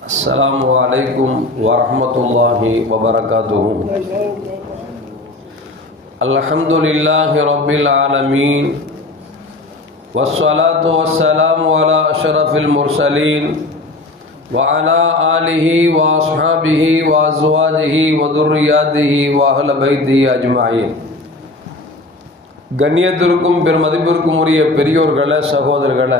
السلام عليكم ورحمة الله وبركاته الحمد لله رب العالمين والصلاة والسلام على أشرف المرسلين وعلى آله وأصحابه وأزواجه وذرياته وأهل بيته أجمعين கண்ணியத்திற்கும் பெருமதிப்பிற்கும் உரிய பெரியோர்களே சகோதரர்களே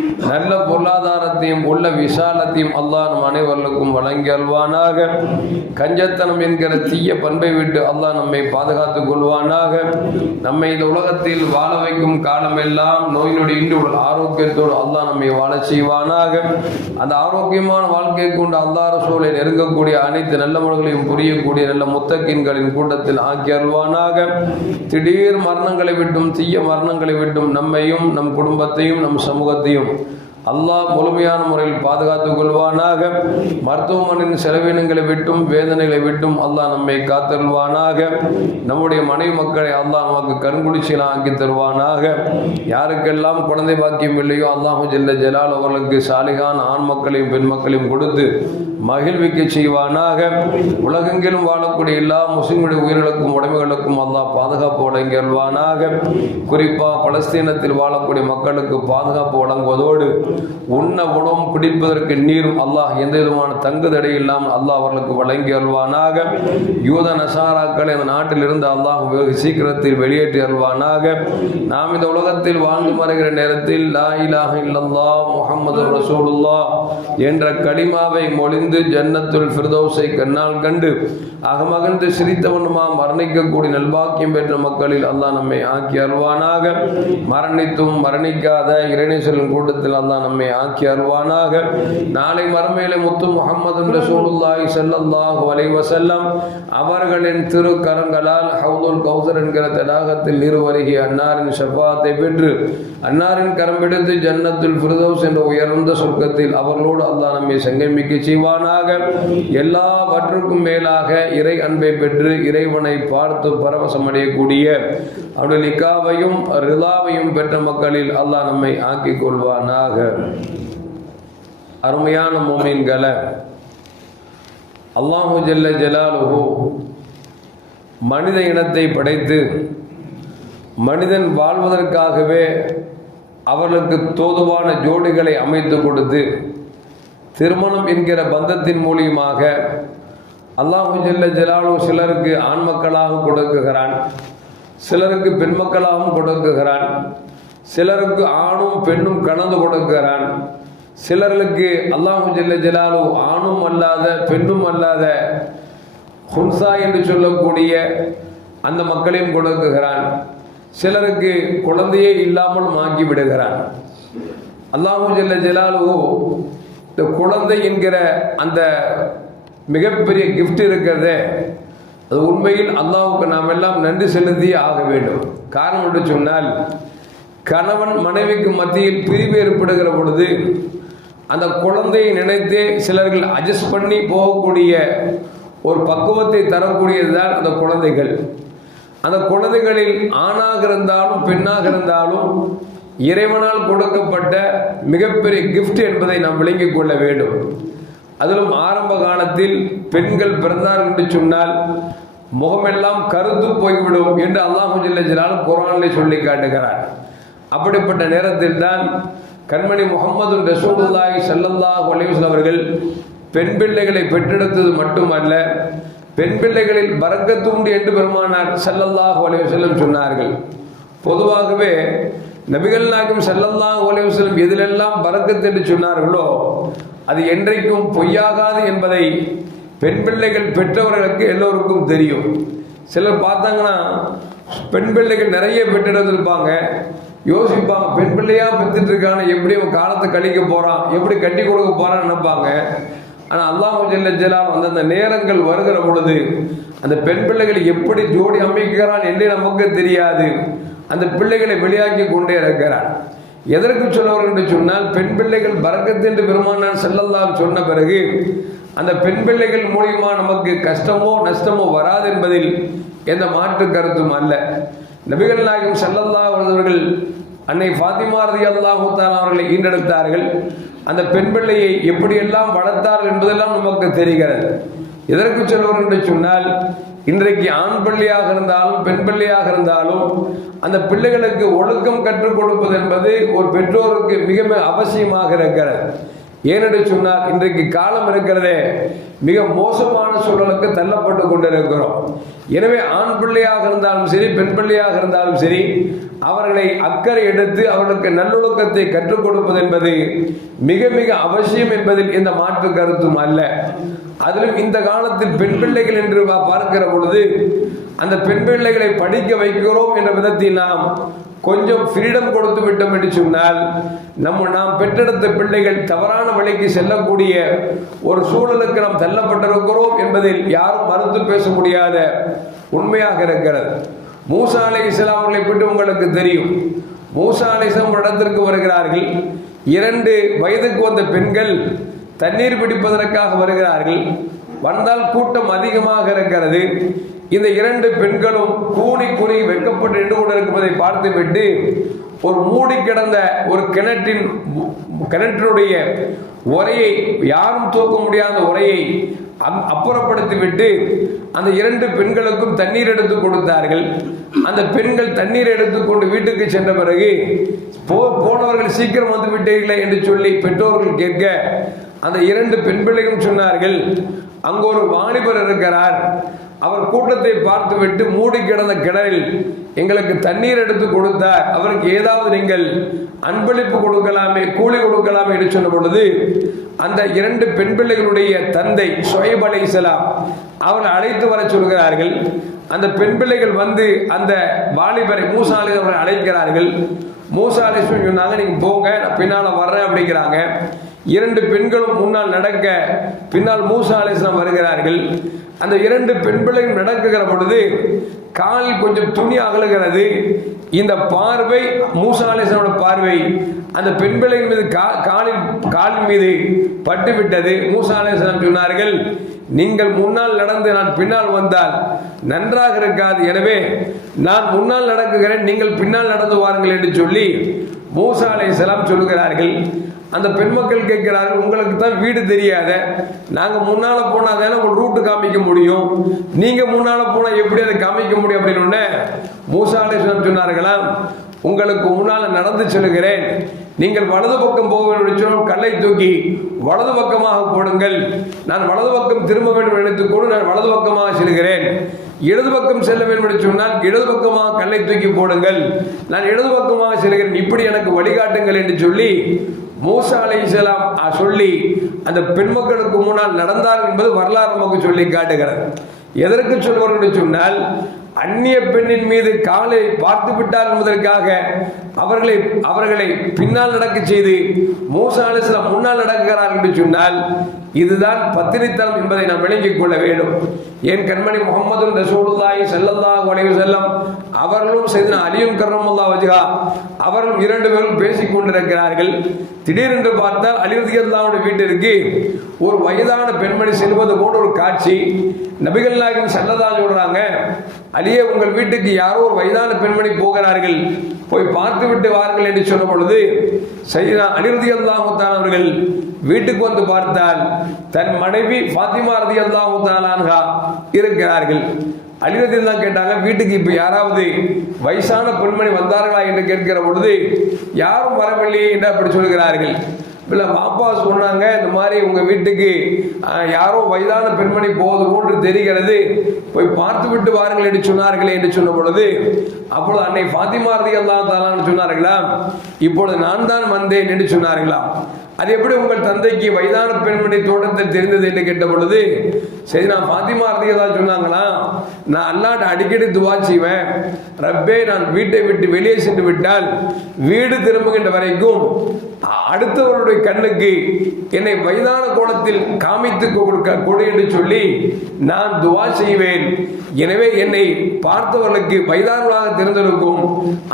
நல்ல பொருளாதாரத்தையும் உள்ள விசாலத்தையும் அல்லாஹ் நம் அனைவர்களுக்கும் வழங்கி அல்வானாக கஞ்சத்தனம் என்கிற தீய பண்பை விட்டு அல்லாஹ் நம்மை பாதுகாத்துக் கொள்வானாக. நம்மை இந்த உலகத்தில் வாழ வைக்கும் காலமெல்லாம் நோய் இன்று உள்ள ஆரோக்கியத்தோடு அல்லாஹ் நம்மை வாழ செய்வானாக. அந்த ஆரோக்கியமான வாழ்க்கை கொண்டு அல்லாஹ் ரசூலை நெருங்கக்கூடிய அனைத்து நல்ல முறைகளையும் புரியக்கூடிய நல்ல முத்தக்கின்களின் கூட்டத்தில் ஆக்கி அருள்வானாக. திடீர் மரணங்களை விட்டும் தீய மரணங்களை விட்டும் நம்மையும் நம் குடும்பத்தையும் நம் சமூகத்தையும் அல்லாஹ் முழுமையான முறையில் பாதுகாத்துக் கொள்வானாக. மருத்துவமனையின் செலவினங்களை விட்டும் வேதனைகளை விட்டும் அல்லாஹ் நம்மை காத்தருள்வானாக. நம்முடைய மனைவி மக்களை அல்லாஹ் நமக்கு கண்குளிச்சியில் ஆக்கி தருவானாக. யாருக்கெல்லாம் குழந்தை பாக்கியம் இல்லையோ அல்லாஹு ஜெல்ல ஜலால் அவர்களுக்கு சாலிகான் ஆண் மக்களையும் பெண் மக்களையும் கொடுத்து மகிழ்விக்க செய்வானாக. உலகெங்கிலும் வாழக்கூடிய எல்லா முஸ்லிம்களுடைய உயிர்களுக்கும் உடைமைகளுக்கும் அல்லாஹ் பாதுகாப்பு வழங்கியல்வானாக குறிப்பாக பலஸ்தீனத்தில் வாழக்கூடிய மக்களுக்கு பாதுகாப்பு வழங்குவதோடு உண்ண உணவும் குடிப்பதற்கு நீரும் அல்லாஹ் எந்த விதமான தங்கு தடை இல்லாமல் அல்லாஹ் அவர்களுக்கு வழங்கியல்வானாக யூத நசாராக்களை அந்த நாட்டில் இருந்து அல்லாஹ் வெகு சீக்கிரத்தில் வெளியேற்றி அல்வானாக நாம் இந்த உலகத்தில் வாழ்ந்து மறைகிற நேரத்தில் லா இலாஹ இல்லல்லா முகமது ரசூலுல்லா என்ற களிமாவை மொழிந்து ஜன்னத்துல் ஃபிர்தௌஸை கண்ணால் கண்டு அகமகந்து சிரித்தவனுமா மரணிக்கக்கூடிய நல்பாக்கியம் பெற்ற மக்களில் அல்லாஹ் நம்மை ஆக்கி அருவானாக மரணித்தும் மரணிக்காத இறைநேசலின் கூட்டத்தில் அல்லாஹ் நம்மை ஆக்கி அருவானாக நாளை மறுமையிலே முத்து முகமது ரசூலுல்லாஹி ஸல்லல்லாஹு அலைஹி வஸல்லம் அவர்களின் திருக்கரங்களால் ஹவுதுல் கௌசர் என்கிற தடாகத்தில் நீர் வருகிய அன்னாரின் ஷஃபாத்தை பெற்று அன்னாரின் கரம் பிடித்து ஜன்னத்துல் ஃபிரதோஸ் என்ற உயர்ந்த சொர்க்கத்தில் அவர்களோடு அல்லாஹ் நம்மை சங்கமிக்க செய்வானாக. எல்லாவற்றுக்கும் மேலாக இறை அன்பை பெற்று இறைவனை பார்த்து பரவசம் அடையக்கூடிய அவருடைய நிக்காவையும் ரிலாவையும் பெற்ற மக்களில் அல்லாஹ் நம்மை ஆக்கிக் கொள்வானாக. அருமையான மோமீன்களை அல்லாஹு ஜல்ல ஜலாலுஹு மனித இனத்தை படைத்து மனிதன் வாழ்வதற்காகவே அவர்களுக்கு தோதுவான ஜோடிகளை அமைத்து கொடுத்து திருமணம் என்கிற பந்தத்தின் மூலியமாக அல்லாஹு ஜெல்ல ஜலாலு சிலருக்கு ஆண் மக்களாகவும் கொடுக்குகிறான் சிலருக்கு பெண் மக்களாகவும் கொடுக்குகிறான் சிலருக்கு ஆணும் பெண்ணும் கலந்து கொடுக்கிறான் சிலர்களுக்கு அல்லாஹு ஜெல்ல ஜலாலு ஆணும் அல்லாத பெண்ணும் அல்லாத ஹுன்சா என்று சொல்லக்கூடிய அந்த மக்களையும் கொடுக்குகிறான். சிலருக்கு குழந்தையே இல்லாமல் ஆக்கி விடுகிறான். அல்லாஹு ஜெல்ல ஜலாலு இந்த குழந்தை என்கிற அந்த மிகப்பெரிய கிஃப்ட் இருக்கிறதே. அது உண்மையில் அல்லாவுக்கு நாம் எல்லாம் நன்றி செலுத்தியே ஆக வேண்டும். காரணம் என்று சொன்னால் கணவன் மனைவிக்கு மத்தியில் பிரிவு ஏற்படுகிற பொழுது அந்த குழந்தையை நினைத்து சிலர்கள் அட்ஜஸ்ட் பண்ணி போகக்கூடிய ஒரு பக்குவத்தை தரக்கூடியது தான் அந்த குழந்தைகள். அந்த குழந்தைகளில் ஆணாக இருந்தாலும் பெண்ணாக இருந்தாலும் இறைவனால் கொடுக்கப்பட்ட மிகப்பெரிய கிஃப்ட் என்பதை நாம் விளங்கிக் கொள்ள வேண்டும். அதிலும் ஆரம்ப காலத்தில் பெண்கள் பிறந்தார்கள் என்று சொன்னால் முகமெல்லாம் கருத்து போய்விடும் என்று அல்லாஹு ஜில்லால் குரானிலே சொல்லி காட்டுகிறார். அப்படிப்பட்ட நேரத்தில் தான் கண்மணி முகமது ரசூலுல்லாஹி ஸல்லல்லாஹு அலைஹி அவர்கள் பெண் பிள்ளைகளை பெற்றெடுத்தது மட்டுமல்ல பெண் பிள்ளைகளில் பறக்கத்துண்டு என்று பெருமானார் ஸல்லல்லாஹு அலைஹி சொன்னார்கள். பொதுவாகவே நபிகள் நாயகம் செல்லல்லா அலைஹி எதிலெல்லாம் பறக்கத்து என்று சொன்னார்களோ அது என்றைக்கும் பொய்யாகாது என்பதை பெண் பிள்ளைகள் பெற்றவர்களுக்கு எல்லோருக்கும் தெரியும். சிலர் பார்த்தாங்கன்னா பெண் பிள்ளைகள் நிறைய பெற்றெடுத்திருப்பாங்க யோசிப்பாங்க பெண் பிள்ளையா பெற்றுட்டு இருக்கான எப்படி அவன் காலத்தை கழிக்க போறான் எப்படி கட்டி கொடுக்க போறான்னு நினைப்பாங்க. ஆனால் அல்லாஹு ஜல்ல அந்தந்த நேரங்கள் வருகிற பொழுது அந்த பெண் பிள்ளைகள் எப்படி ஜோடி அமைக்கிறான் என்று நமக்கு தெரியாது. அந்த பிள்ளைகளை வெளியாக்கி கொண்டே இருக்கிறான் எதற்கு சொல்லுவார்கள் என்று சொன்னால் பெண் பிள்ளைகள் பறக்கத்து என்று பெருமானார் செல்லலாம் சொன்ன பிறகு அந்த பெண் பிள்ளைகள் மூலியமா நமக்கு கஷ்டமோ நஷ்டமோ வராது என்பதில் எந்த மாற்று கருத்தும் அல்ல. நபிகள் நாயகம் செல்லல்லா அவர்கள் அன்னை ஃபாத்திமா ரதி அல்லாஹு அவர்களை ஈண்டெடுத்தார்கள் அந்த பெண் பிள்ளையை எப்படியெல்லாம் வளர்த்தார்கள் என்பதெல்லாம் நமக்கு தெரிகிறது. எதற்கு சொல்வார்கள் என்று சொன்னால் இன்றைக்கு ஆண் பள்ளியாக இருந்தாலும் பெண் பள்ளியாக இருந்தாலும் அந்த பிள்ளைகளுக்கு ஒழுக்கம் கற்றுக் கொடுப்பது என்பது ஒரு பெற்றோருக்கு மிக மிக அவசியமாக இருக்கிறது. ஏனென்று சொன்னால் இன்றைக்கு காலம் இருக்கிறதே மிக மோசமான சூழலுக்கு தள்ளப்பட்டு கொண்டிருக்கிறோம். எனவே ஆண் பிள்ளையாக இருந்தாலும் சரி பெண் பிள்ளையாக இருந்தாலும் சரி அவர்களை அக்கறை எடுத்து அவர்களுக்கு நல்லொழுக்கத்தை கற்றுக் கொடுப்பது என்பது மிக மிக அவசியம் என்பதில் எந்த மாற்று கருத்தும் அல்ல. அதிலும் இந்த காலத்தில் பெண் பிள்ளைகள் என்று பார்க்கிற பொழுது அந்த பெண் பிள்ளைகளை படிக்க வைக்கிறோம் என்ற விதத்தில் நாம் கொஞ்சம் ஃப்ரீடம் கொடுத்து விட்டோம் என்று சொன்னால் நம்ம நாம் பெற்றெடுத்த பிள்ளைகள் தவறான வழிக்கு செல்லக்கூடிய ஒரு சூழலுக்கு நாம் தள்ளப்பட்டிருக்கிறோம் என்பதில் யாரும் மறுத்து பேச முடியாத உண்மையாக இருக்கிறது. மூசா அலை இஸ்லாம் அவர்களை பற்றி உங்களுக்கு தெரியும். மூசா அலை இஸ்லாம் இடத்திற்கு வருகிறார்கள். இரண்டு வயதுக்கு வந்த பெண்கள் தண்ணீர் பிடிப்பதற்காக வருகிறார்கள். வந்தால் கூட்டம் அதிகமாக இருக்கிறது. இந்த இரண்டு பெண்களும் கூனி கூனி வெட்கப்பட்டு நின்று கொண்டிருப்பதை பார்த்துவிட்டு ஒரு மூடி கிடந்த ஒரு கிணற்றின் கிணற்றினுடைய உரையை யாரும் தூக்க முடியாத உரையை அப்- அப்புறப்படுத்திவிட்டு அந்த இரண்டு பெண்களுக்கும் தண்ணீர் எடுத்து கொடுத்தார்கள். அந்த பெண்கள் தண்ணீர் எடுத்துக்கொண்டு வீட்டுக்கு சென்ற பிறகு போ போனவர்கள் சீக்கிரம் வந்து விட்டீர்களே என்று சொல்லி பெற்றோர்கள் கேட்க அந்த இரண்டு பெண் பிள்ளைகளும் சொன்னார்கள் அங்கு ஒரு வாலிபர் இருக்கிறார். அவர் கூட்டத்தை பார்த்துவிட்டு மூடி கிடந்த கிணறில் எங்களுக்கு தண்ணீர் எடுத்து கொடுத்தார். அவருக்கு ஏதாவது நீங்கள் அன்பளிப்பு கொடுக்கலாமே கூலி கொடுக்கலாமே என்று சொன்ன பொழுது அந்த இரண்டு பெண் பிள்ளைகளுடைய தந்தை ஷொயப் அலைஹிஸ்ஸலாம் அவரை அழைத்து வர சொல்கிறார்கள். அந்த பெண் பிள்ளைகள் வந்து அந்த வாலிபரை மூசா அலி அவரை அழைக்கிறார்கள். மூசா அலிஸ்வன் சொன்னாங்க நீங்க போங்க நான் பின்னால வர்றேன் அப்படிங்கிறாங்க. இரண்டு பெண்களும் முன்னால் நடக்க பின்னால் மூசா அலிஸ்லாம் வருகிறார்கள். அந்த இரண்டு பெண் பிள்ளைகள் நடக்குகிற பொழுது காலில் கொஞ்சம் துணி அகலுகிறது. இந்த பார்வை மூசாலேசனோட பார்வை அந்த பெண் பிள்ளையின் மீது கா- காலில் காலின் மீது பட்டு விட்டது மூசாலேசனம் சொன்னார்கள் நீங்கள் முன்னால் நடந்து நான் பின்னால் வந்தால் நன்றாக இருக்காது. எனவே நான் முன்னால் நடக்குகிறேன் நீங்கள் பின்னால் நடந்து வாருங்கள் என்று சொல்லி மூசா செலாம் சொல்லுகிறார்கள் அந்த பெண் மக்கள் கேட்கிறார்கள் உங்களுக்கு தான் வீடு தெரியாத நாங்கள் முன்னால் போனால் தானே உங்கள் ரூட்டு காமிக்க முடியும் நீங்கள் முன்னால் போனால் எப்படி அதை காமிக்க முடியும் அப்படின்னு உடனே மூசா சொன்னார்களாம் உங்களுக்கு முன்னால் நடந்து செல்கிறேன் நீங்கள் வலது பக்கம் போக வேண்டும் சொன்னால் கல்லை தூக்கி வலது பக்கமாக போடுங்கள் நான் வலது பக்கம் திரும்ப வேண்டும் என்று நினைத்துக்கொண்டு நான் வலது பக்கமாக செல்கிறேன் இடது பக்கம் செல்ல வேண்டும் என்று சொன்னால் இடது பக்கமாக கல்லை தூக்கி போடுங்கள். நான் இடது பக்கமாக செல்கிறேன். இப்படி எனக்கு வழிகாட்டுங்கள் என்று சொல்லி மூசா செலாம் சொல்லி அந்த பெண் மக்களுக்கு முன்னால் நடந்தார் என்பது வரலாறு நமக்கு சொல்லி காட்டுகிறது. எதற்கு சொல்வார் என்று சொன்னால் அந்நிய பெண்ணின் மீது காலை பார்த்து விட்டால் என்பதற்காக அவர்களை அவர்களை பின்னால் நடக்க செய்து மூசா அலிஸ்லாம் முன்னால் நடக்கிறார் என்று சொன்னால் இதுதான் பத்திரித்தனம் என்பதை நாம் விளங்கிக் கொள்ள வேண்டும். என் கண்மணி முகமது ரசூலுல்லாஹி செல்லல்லா அலைஹி செல்லம் அவர்களும் செய்தன அலியும் கர்ரமுல்லா வஜ்ஹா அவர்கள் இரண்டு பேரும் பேசிக் கொண்டிருக்கிறார்கள். திடீரென்று பார்த்தால் அலிரதியல்லாவுடைய வீட்டிற்கு ஒரு வயதான பெண்மணி செல்வது போன்ற ஒரு காட்சி நபிகள் நாயகம் செல்லதா சொல்றாங்க. அலியே உங்கள் வீட்டுக்கு யாரோ ஒரு வயதான பெண்மணி போகிறார்கள். போய் பார்த்து விட்டு வாருங்கள் என்று சொன்ன பொழுது சைனா அனிருதி அல்லாஹுத்தான் அவர்கள் வீட்டுக்கு வந்து பார்த்தால் தன் மனைவி ஃபாத்திமா ரதி அல்லாஹுத்தாலான்ஹா இருக்கிறார்கள். அலிரதி தான் கேட்டாங்க வீட்டுக்கு இப்போ யாராவது வயசான பெண்மணி வந்தார்களா? என்று கேட்கிற பொழுது யாரும் வரவில்லையே என்று அப்படி சொல்கிறார்கள். இல்லை பாப்பா சொன்னாங்க இந்த மாதிரி உங்கள் வீட்டுக்கு யாரோ வயதான பெண்மணி போவது போன்று தெரிகிறது. போய் பார்த்து விட்டு வாருங்கள் என்று சொன்னார்களே என்று சொன்ன பொழுது அப்பொழுது அன்னை ஃபாத்திமா ரதி அல்லா தாலான்னு சொன்னார்களா இப்பொழுது நான் தான் வந்தேன் என்று சொன்னார்களாம். அது எப்படி உங்கள் தந்தைக்கு வயதான பெண்மணி தோட்டத்தில் தெரிந்தது என்று கேட்ட பொழுது சரி நான் பாத்திமா அர்த்திகதா சொன்னாங்களா? நான் அல்லாட்ட அடிக்கடி துவா செய்வேன். ரப்பே நான் வீட்டை விட்டு வெளியே சென்று விட்டால் வீடு திரும்புகின்ற வரைக்கும் அடுத்தவருடைய கண்ணுக்கு என்னை வயதான கோலத்தில் காமித்து கொடுக்க கொடு என்று சொல்லி நான் துவா செய்வேன். எனவே என்னை பார்த்தவர்களுக்கு வயதானவர்களாக தெரிந்திருக்கும்.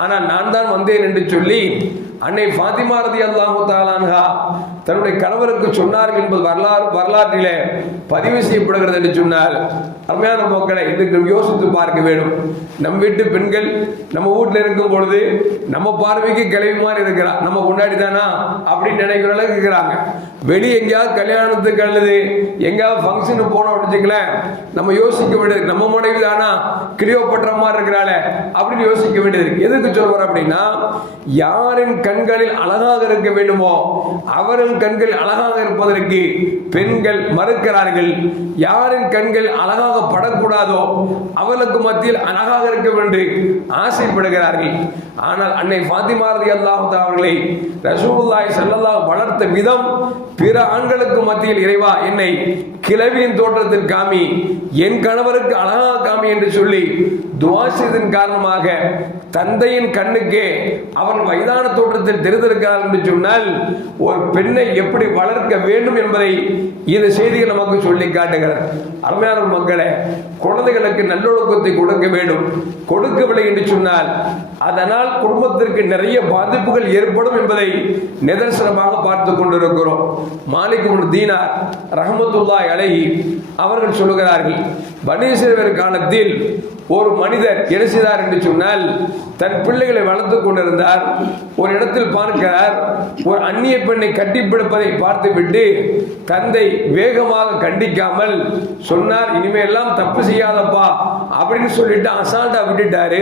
ஆனால் நான் தான் வந்தேன் என்று சொல்லி அன்னை பாத்திமாரதி அல்லாஹு தாலான்ஹா தன்னுடைய கணவருக்கு சொன்னார்கள் என்பது வரலாறு வரலாற்றிலே பதிவு செய்யப்படுகிறது என்று சொன்னால் அருமையான மக்களை இன்றைக்கு யோசித்து பார்க்க வேண்டும். நம் வீட்டு பெண்கள் நம்ம வீட்டில் இருக்கும் பொழுது நம்ம பார்வைக்கு கிளவி மாதிரி இருக்கிறா நம்ம கொண்டாடி தானா அப்படின்னு நினைக்கிற அளவுக்கு இருக்கிறாங்க. வெளியே எங்கேயாவது கல்யாணத்துக்கு அல்லது எங்கேயாவது ஃபங்க்ஷனுக்கு போனோம் வச்சுக்கலேன் நம்ம யோசிக்க வேண்டியது நம்ம மனைவி தானா கிளியோப்பற்ற மாதிரி இருக்கிறாளே அப்படின்னு யோசிக்க வேண்டியது எதுக்கு சொல்வார் அப்படின்னா யாரின் கண்களில் அழகாக இருக்க வேண்டுமோ அவரின் கண்கள் அழகாக இருப்பதற்கு பெண்கள் மறுக்கிறார்கள். யாரின் கண்கள் அழகாக படக்கூடாதோ அவர்களுக்கு மத்தியில் அழகாக இருக்க வேண்டும் ஆசைப்படுகிறார்கள். ஆனால் அன்னை ஃபாத்திமாரதி அல்லாஹு அவர்களை ரசூல்லாய் செல்லல்லா வளர்த்த விதம் பிற ஆண்களுக்கு மத்தியில் இறைவா என்னை கிழவியின் தோற்றத்தில் காமி என் கணவருக்கு அழகாக காமி என்று சொல்லி துவா செய்ததன் காரணமாக தந்தையின் கண்ணுக்கே அவன் வயதான தோற்றத்தில் தெரிந்திருக்கிறார் என்று சொன்னால் ஒரு பெண்ணை எப்படி வளர்க்க வேண்டும் என்பதை இந்த செய்திகள் நமக்கு சொல்லி காட்டுகிறார் அருமையான மக்களே குழந்தைகளுக்கு நல்லொழுக்கத்தை கொடுக்க வேண்டும். கொடுக்கவில்லை என்று சொன்னால் அதனால் குடும்பத்திற்கு நிறைய பாதிப்புகள் ஏற்படும் என்பதை நிதர்சனமாக பார்த்து கொண்டிருக்கிறோம். மாலிக் தீனார் ரஹமத்துல்லா அலை அவர்கள் சொல்லுகிறார்கள் பனீஸ்வரர் காலத்தில் ஒரு மனிதர் என்ன செய்தார் என்று சொன்னால் தன் பிள்ளைகளை வளர்த்து கொண்டிருந்தார். ஒரு இடத்தில் பார்க்கிறார். ஒரு அந்நிய பெண்ணை கட்டிப்பிடிப்பதை பார்த்துவிட்டு தந்தை வேகமாக கண்டிக்காமல் சொன்னார் இனிமேல்லாம் தப்பு செய்யாதப்பா அப்படின்னு சொல்லிட்டு அசால்ட்டா விட்டுட்டாரு.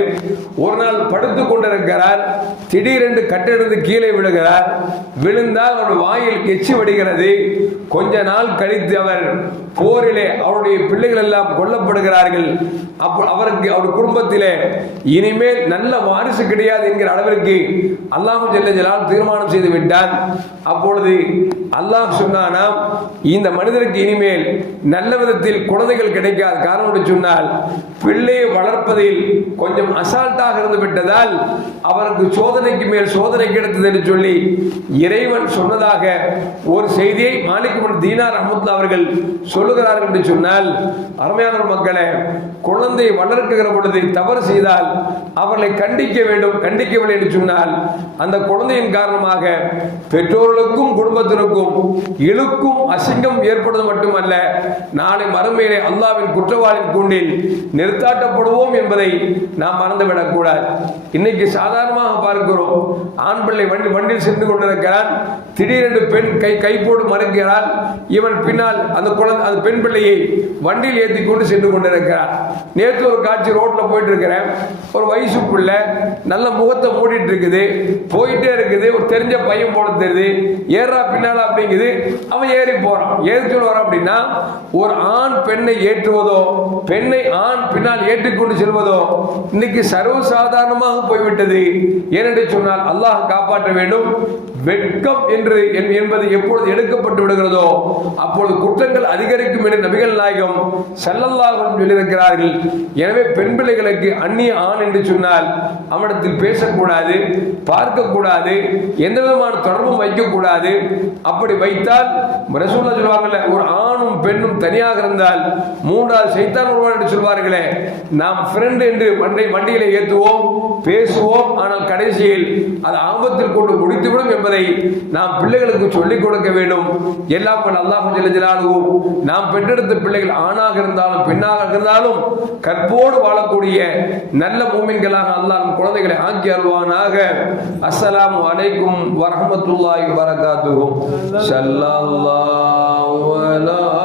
ஒரு நாள் படுத்து கொண்டிருக்கிறார். திடீரென்று கட்டெடுத்து கீழே விழுகிறார். விழுந்தால் அவர் வாயில் எச்சி வடிகிறது. கொஞ்ச நாள் கழித்து அவர் போரிலே அவருடைய பிள்ளைகள் எல்லாம் கொல்லப்படுகிறார்கள். அப்போ அவருக்கு அவர் குடும்பத்திலே இனிமேல் நல்ல வாரிசு கிடையாது என்கிற அளவிற்கு அல்லாஹு ஜெல்ல ஜலால் தீர்மானம் செய்து விட்டான். அப்பொழுது அல்லாஹ் சொன்னானாம் இந்த மனிதருக்கு இனிமேல் நல்ல விதத்தில் குழந்தைகள் கிடைக்காது. காரணம் சொன்னால் பிள்ளையை வளர்ப்பதில் கொஞ்சம் அசால்ட்டாக இருந்து விட்டதால் அவருக்கு சோதனைக்கு மேல் சோதனை கிடைத்தது என்று சொல்லி இறைவன் சொன்னதாக ஒரு செய்தியை மாலிக் தீனார் அஹமத்லா அவர்கள் சொல்லுகிறார்கள் என்று சொன்னால் அருமையான மக்களே குழந்தை வளர்க்குகிற பொழுது தவறு செய்தால் அவர்களை கண்டிக்க வேண்டும் கண்டிக்கவில்லை என்று சொன்னால் அந்த குழந்தையின் காரணமாக பெற்றோர்களுக்கும் குடும்பத்திற்கும் இழுக்கும் அசிங்கம் ஏற்படுவது மட்டுமல்ல நாளை மறுமையிலே அல்லாவின் குற்றவாளின் கூண்டில் நிறுத்தாட்டப்படுவோம் என்பதை நாம் மறந்துவிடக்கூடாது. இன்னைக்கு சாதாரணமாக பார்க்கிறோம் ஆண் பிள்ளை வண்டி வண்டியில் சென்று கொண்டிருக்கிறான் திடீரென்று பெண் கை கைப்போடு மறுக்கிறாள் இவன் பின்னால் அந்த குழந்தை அந்த பெண் பிள்ளையை வண்டியில் ஏற்றி கொண்டு சென்று கொண்டிருக்கிறார். நேற்று ஒரு காட்சி ரோட்டில் போயிட்டு இருக்கிறேன் ஒரு வயசு பிள்ளை நல்ல முகத்தை மூடிட்டு இருக்குது போயிட்டே இருக்குது. ஒரு தெரிஞ்ச பையன் போல தெரியுது. ஏறா பின்னால அப்படிங்குது. அவன் ஏறி போறான். ஏறி சொல்லுவான் அப்படின்னா ஒரு ஆண் பெண்ணை ஏற்றுவதோ பெண்ணை ஆண் பின்னால் ஏற்றிக்கொண்டு செல்வதோ இன்னைக்கு சர்வசாதாரணமாக போய்விட்டது. ஏனென்று சொன்னால் அல்லாஹ் காப்பாற்ற வேண்டும். வெட்கம் என்று என்பது எப்பொழுது எடுக்கப்பட்டு விடுகிறதோ அப்பொழுது குற்றங்கள் அதிகரிக்கும் என்று நபிகள் நாயகம் செல்லல்லாகும் சொல்லியிருக்கிறார்கள். எனவே பெண் பிள்ளைகளுக்கு அந்நிய ஆண் என்று சொன்னால் அவனிடத்தில் பேசக்கூடாது பார்க்கக்கூடாது எந்த விதமான தொடர்பும் வைக்கக்கூடாது. அப்படி வைத்தால் ரசூல்லா சொல்வாங்கல்ல ஒரு ஆணும் பெண்ணும் தனியாக இருந்தால் மூன்றாவது சைத்தான் உருவான் என்று சொல்வார்களே நாம் ஃப்ரெண்ட் என்று வண்டி வண்டியில ஏற்றுவோம். பேசுவோம் ஆனால் கடைசியில் அது ஆபத்தில் கொண்டு முடித்துவிடும் என்பதை நாம் பிள்ளைகளுக்கு சொல்லிக் கொடுக்க வேண்டும். எல்லாம் அல்லாஹ் ஜெல்லாலுவும் நாம் பெற்றெடுத்த பிள்ளைகள் ஆணாக இருந்தாலும் பெண்ணாக இருந்தாலும் கற்போடு வாழக்கூடிய நல்ல மூமின்களாக அல்லாஹ் நம் குழந்தைகளை ஆக்கி அருள்வானாக. அஸ்ஸலாம் வலைக்கும் வரஹமத்துல்லாஹி வரகாத்துகும் ஸல்லல்லாஹு அலா